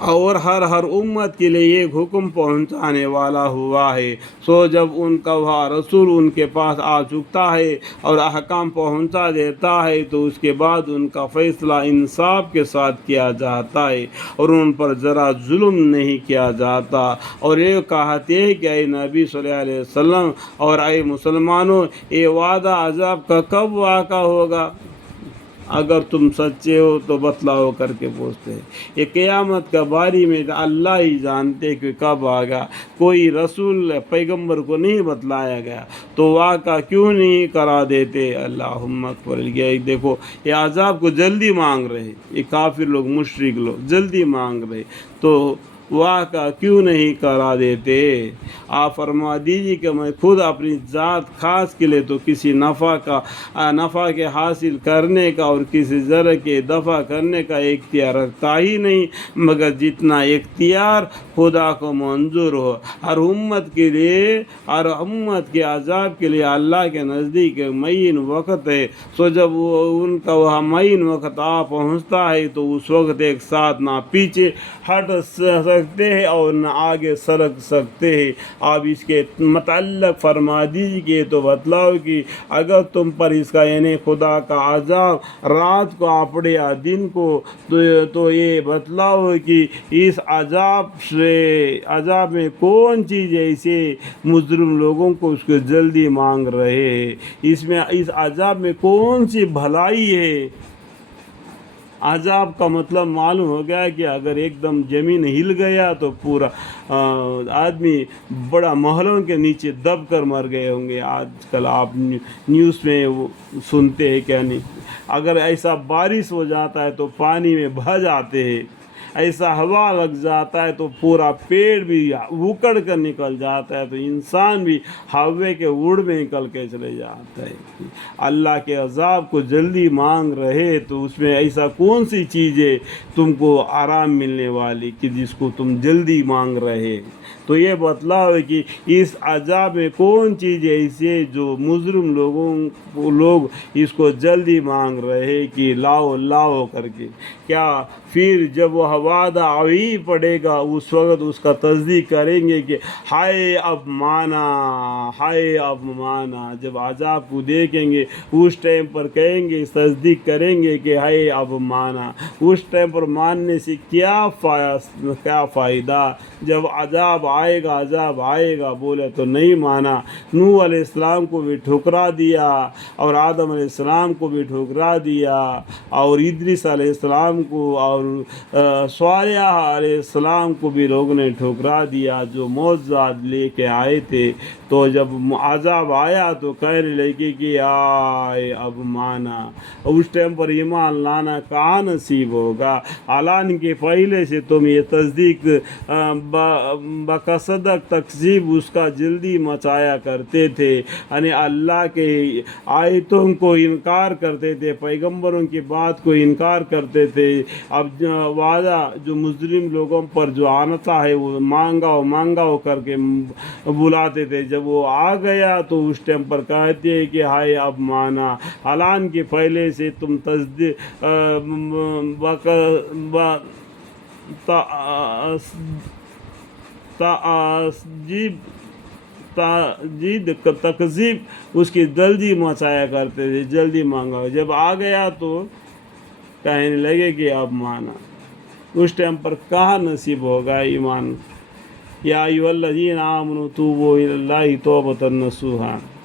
اور ہر امت کے لیے ایک حکم پہنچانے والا ہوا ہے۔ سو جب ان کا وہ رسول ان کے پاس آ چکتا ہے اور احکام پہنچا دیتا ہے تو اس کے بعد ان کا فیصلہ انصاف کے ساتھ کیا جاتا ہے اور ان پر ذرا ظلم نہیں کیا جاتا۔ اور یہ کہتے ہیں کہ اے نبی صلی اللہ علیہ وسلم اور اے مسلمانوں، یہ وعدہ عذاب کا کب واقع ہوگا؟ اگر تم سچے ہو تو بتلاؤ کر کے پوچھتے ہیں۔ یہ قیامت کا بارے میں اللہ ہی جانتے کہ کب آگا، کوئی رسول پیغمبر کو نہیں بتلایا گیا تو واقعہ کیوں نہیں کرا دیتے؟ اللہم اکبر۔ دیکھو یہ عذاب کو جلدی مانگ رہے، یہ کافر لوگ، مشرک لوگ جلدی مانگ رہے تو واقعہ کیوں نہیں کرا دیتے؟ آپ فرما دیجیے کہ میں خود اپنی ذات خاص کے لیے تو کسی نفع کے حاصل کرنے کا اور کسی ضرر کے دفع کرنے کا اختیار رکھتا ہی نہیں، مگر جتنا اختیار خدا کو منظور ہو۔ ہر امت کے عذاب کے لیے اللہ کے نزدیک ایک معین وقت ہے۔ سو جب ان کا وہ معین وقت آ پہنچتا ہے تو اس وقت ایک ساتھ نہ پیچھے ہٹ سکتے ہیں اور نہ آگے سرک سکتے ہیں۔ آپ اس کے متعلق فرما دیجیے کہ تو بتلاؤ کہ اگر تم پر اس کا یعنی خدا کا عذاب رات کو آ پڑے یا دن کو تو یہ بتلاؤ کہ اس عذاب میں کون چیز ایسے مجرم لوگوں کو اس کو جلدی مانگ رہے ہیں؟ اس عذاب میں کون سی بھلائی ہے؟ عذاب کا مطلب معلوم ہو گیا کہ اگر ایک دم زمین ہل گیا تو پورا آدمی بڑا محلوں کے نیچے دب کر مر گئے ہوں گے۔ آج کل آپ نیوز میں وہ سنتے ہیں کیا نہیں؟ اگر ایسا بارش ہو جاتا ہے تو پانی میں بہہ جاتے ہیں، ایسا ہوا لگ جاتا ہے تو پورا پیڑ بھی اکڑ کر نکل جاتا ہے، تو انسان بھی ہوے کے اڑ میں نکل کے چلے جاتا ہے۔ اللہ کے عذاب کو جلدی مانگ رہے تو اس میں ایسا کون سی چیز ہے تم کو آرام ملنے والی کہ جس کو تم جلدی مانگ رہے؟ تو یہ بتلاؤ کہ اس عذاب میں کون چیز ایسی جو مجرم لوگ اس کو جلدی مانگ رہے کہ لاؤ لاؤ کر کے؟ کیا پھر جب وہ وعدہ آئی پڑے گا اس وقت اس کا تصدیق کریں گے کہ ہائے اب مانا، ہائے اب مانا؟ جب عذاب کو دیکھیں گے اس ٹائم پر کہیں گے، تصدیق کریں گے کہ ہائے اب مانا۔ اس ٹائم پر ماننے سے کیا فائدہ؟ جب عذاب آئے گا بولے تو نہیں مانا۔ نوح علیہ السلام کو بھی ٹھکرا دیا اور آدم علیہ السلام کو بھی ٹھکرا دیا اور ادریس علیہ السلام کو اور صالح علیہ السلام کو بھی لوگوں نے ٹھکرا دیا جو معجزات لے کے آئے تھے۔ تو جب عذاب آیا تو کہنے لگے کہ آئے اب مانا۔ اس ٹائم پر ایمان لانا کہاں نصیب ہوگا؟ اعلان کے پہلے سے تم یہ تصدیق بقصدق تکذیب اس کا جلدی مچایا کرتے تھے، یعنی اللہ کے آیتوں کو انکار کرتے تھے، پیغمبروں کی بات کو انکار کرتے تھے۔ اب وعدہ جو مجرم لوگوں پر جو آتا ہے وہ مانگاؤ کر کے بلاتے تھے، جب وہ آ گیا تو اس ٹائم پر کہتے ہیں کہ ہائے اب مانا۔ اعلان کے پہلے سے تم تصدیق تکذیب اس کی جلدی مچایا کرتے تھے، جلدی مانگا۔ جب آ گیا تو کہنے لگے کہ اب مانا۔ اس ٹائم پر کہاں نصیب ہوگا ایمان؟ یا ایھا الذین آمنوا توبوا الی اللہ توبۃ نصوحا۔